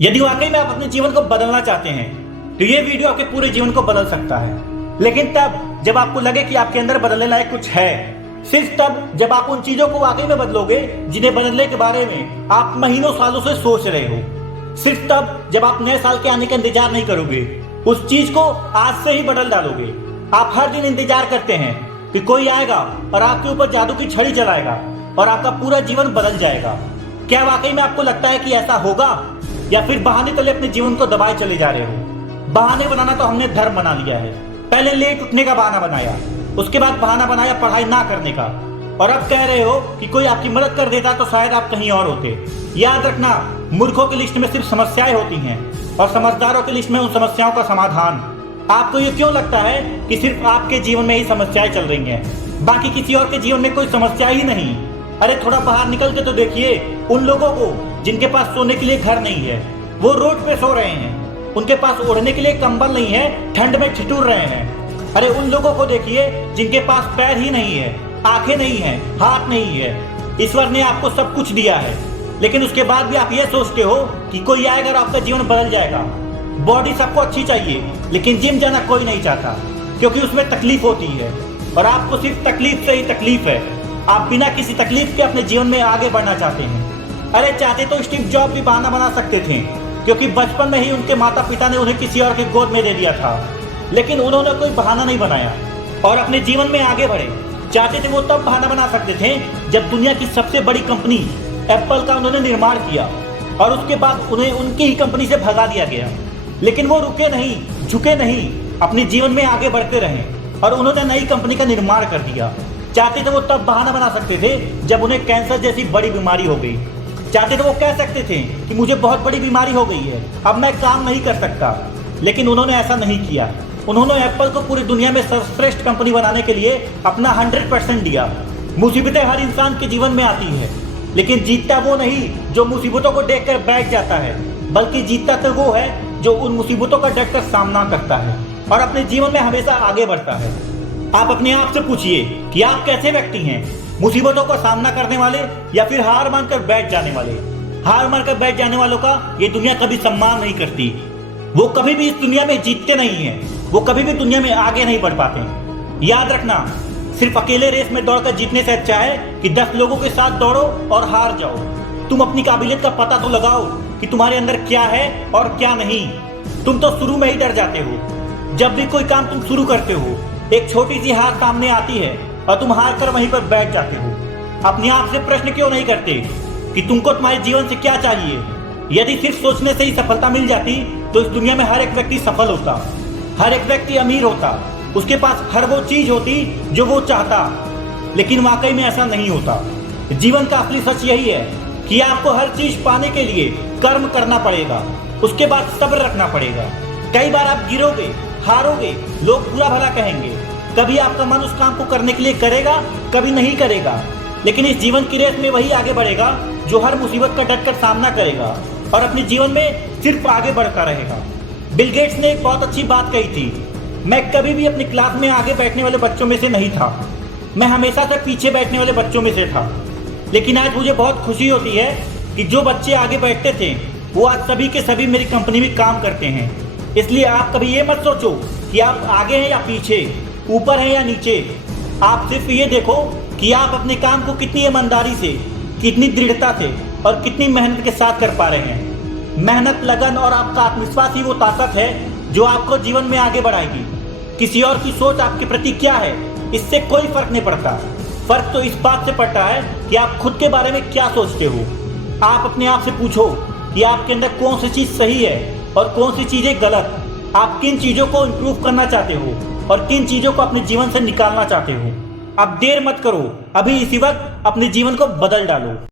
यदि वाकई में आप अपने जीवन को बदलना चाहते हैं तो ये वीडियो आपके पूरे जीवन को बदल सकता है। लेकिन तब जब आपको लगे कि आपके अंदर बदलने लायक कुछ है, सिर्फ तब जब आप उन चीजों को वाकई में बदलोगे जिन्हें बदलने के बारे में आप महीनों सालों से सोच रहे हो। सिर्फ तब जब आप नए साल के आने का इंतजार नहीं करोगे, उस चीज को आज से ही बदल डालोगे। आप हर दिन इंतजार करते हैं कि कोई आएगा और आपके ऊपर जादू की छड़ी चलाएगा और आपका पूरा जीवन बदल जाएगा। क्या वाकई में आपको लगता है कि ऐसा होगा, या फिर बहाने तले अपने जीवन को दबाए चले जा रहे हो? बहाने बनाना तो हमने धर्म बना लिया है। पहले लेट उठने का बहाना बनाया, उसके बाद बहाना बनाया पढ़ाई ना करने का, और अब कह रहे हो कि कोई आपकी मदद कर देता तो शायद आप कहीं और होते। याद रखना, मूर्खों की लिस्ट में सिर्फ समस्याएं होती हैं और समझदारों की लिस्ट में उन समस्याओं का समाधान। आपको ये क्यों लगता है कि सिर्फ आपके जीवन में ही समस्याएं चल रही हैं, बाकी किसी और के जीवन में कोई समस्या ही नहीं? अरे थोड़ा बाहर निकल के तो देखिए उन लोगों को जिनके पास सोने के लिए घर नहीं है, वो रोड पे सो रहे हैं। उनके पास ओढ़ने के लिए कंबल नहीं है, ठंड में ठिठुर रहे हैं। अरे उन लोगों को देखिए जिनके पास पैर ही नहीं है, आंखें नहीं है, हाथ नहीं है। ईश्वर ने आपको सब कुछ दिया है, लेकिन उसके बाद भी आप ये सोचते हो कि कोई आएगा और आपका जीवन बदल जाएगा। बॉडी सबको अच्छी चाहिए, लेकिन जिम जाना कोई नहीं चाहता, क्योंकि उसमें तकलीफ होती है और आपको सिर्फ तकलीफ से ही तकलीफ है। आप बिना किसी तकलीफ के अपने जीवन में आगे बढ़ना चाहते हैं। अरे चाहते तो स्टीव जॉब भी बहाना बना सकते थे, क्योंकि बचपन में ही उनके माता पिता ने उन्हें किसी और के गोद में दे दिया था, लेकिन उन्होंने कोई बहाना नहीं बनाया और अपने जीवन में आगे बढ़े। चाहते थे वो तब बहाना बना सकते थे जब दुनिया की सबसे बड़ी कंपनी एप्पल का उन्होंने निर्माण किया और उसके बाद उन्हें उनकी ही कंपनी से भगा दिया गया। लेकिन वो रुके नहीं, झुके नहीं, अपने जीवन में आगे बढ़ते रहे और उन्होंने नई कंपनी का निर्माण कर दिया। चाहते थे वो तब बहाना बना सकते थे जब उन्हें कैंसर जैसी बड़ी बीमारी हो गई। चाहते थे वो कह सकते थे कि मुझे बहुत बड़ी बीमारी हो गई है, अब मैं काम नहीं कर सकता। लेकिन उन्होंने ऐसा नहीं किया। उन्होंने एप्पल को पूरी दुनिया में सर्वश्रेष्ठ कंपनी बनाने के लिए अपना 100% दिया। मुसीबतें हर इंसान के जीवन में आती है, लेकिन जीतता वो नहीं जो मुसीबतों को देखकर बैठ जाता है, बल्कि जीतता तो वो है जो उन मुसीबतों का डटकर सामना करता है और अपने जीवन में हमेशा आगे बढ़ता है। आप अपने आप से पूछिए कि आप कैसे व्यक्ति हैं, मुसीबतों का सामना करने वाले या फिर हार मानकर बैठ जाने वाले? हार मानकर बैठ जाने वालों का ये दुनिया कभी सम्मान नहीं करती। वो कभी भी इस दुनिया में जीतते नहीं हैं, वो कभी भी दुनिया में आगे नहीं बढ़ पाते। याद रखना, सिर्फ अकेले रेस में दौड़कर जीतने से अच्छा है कि 10 लोगों के साथ दौड़ो और हार जाओ। तुम अपनी काबिलियत का पता तो लगाओ कि तुम्हारे अंदर क्या है और क्या नहीं। तुम तो शुरू में ही डर जाते हो। जब भी कोई काम तुम शुरू करते हो, एक छोटी सी हार सामने आती है और तुम हार कर वहीं पर बैठ जाते हो। अपने आप से प्रश्न क्यों नहीं करते कि तुमको तुम्हारे जीवन से क्या चाहिए? यदि सिर्फ सोचने से ही सफलता मिल जाती तो इस दुनिया में हर एक व्यक्ति सफल होता, हर एक व्यक्ति अमीर होता, उसके पास हर वो चीज होती जो वो चाहता। लेकिन वाकई में ऐसा नहीं होता। जीवन का असली सच यही है कि आपको हर चीज पाने के लिए कर्म करना पड़ेगा, उसके बाद सब्र रखना पड़ेगा। कई बार आप गिरोगे, हारोगे, लोग बुरा भला कहेंगे, कभी आपका मन उस काम को करने के लिए करेगा, कभी नहीं करेगा। लेकिन इस जीवन की रेस में वही आगे बढ़ेगा जो हर मुसीबत का डटकर सामना करेगा और अपने जीवन में सिर्फ आगे बढ़ता रहेगा। बिल गेट्स ने एक बहुत अच्छी बात कही थी, मैं कभी भी अपनी क्लास में आगे बैठने वाले बच्चों में से नहीं था, मैं हमेशा से पीछे बैठने वाले बच्चों में से था। लेकिन आज मुझे बहुत खुशी होती है कि जो बच्चे आगे बैठते थे वो आज सभी के सभी मेरी कंपनी में काम करते हैं। इसलिए आप कभी ये मत सोचो कि आप आगे हैं या पीछे, ऊपर हैं या नीचे। आप सिर्फ ये देखो कि आप अपने काम को कितनी ईमानदारी से, कितनी दृढ़ता से और कितनी मेहनत के साथ कर पा रहे हैं। मेहनत, लगन और आपका आत्मविश्वास ही वो ताकत है जो आपको जीवन में आगे बढ़ाएगी। किसी और की सोच आपके प्रति क्या है, इससे कोई फर्क नहीं पड़ता। फर्क तो इस बात से पड़ता है कि आप खुद के बारे में क्या सोचते हो। आप अपने आप से पूछो कि आपके अंदर कौन सी चीज़ सही है और कौन सी चीज़ें गलत। आप किन चीज़ों को इम्प्रूव करना चाहते हो और किन चीज़ों को अपने जीवन से निकालना चाहते हो। अब देर मत करो, अभी इसी वक्त अपने जीवन को बदल डालो।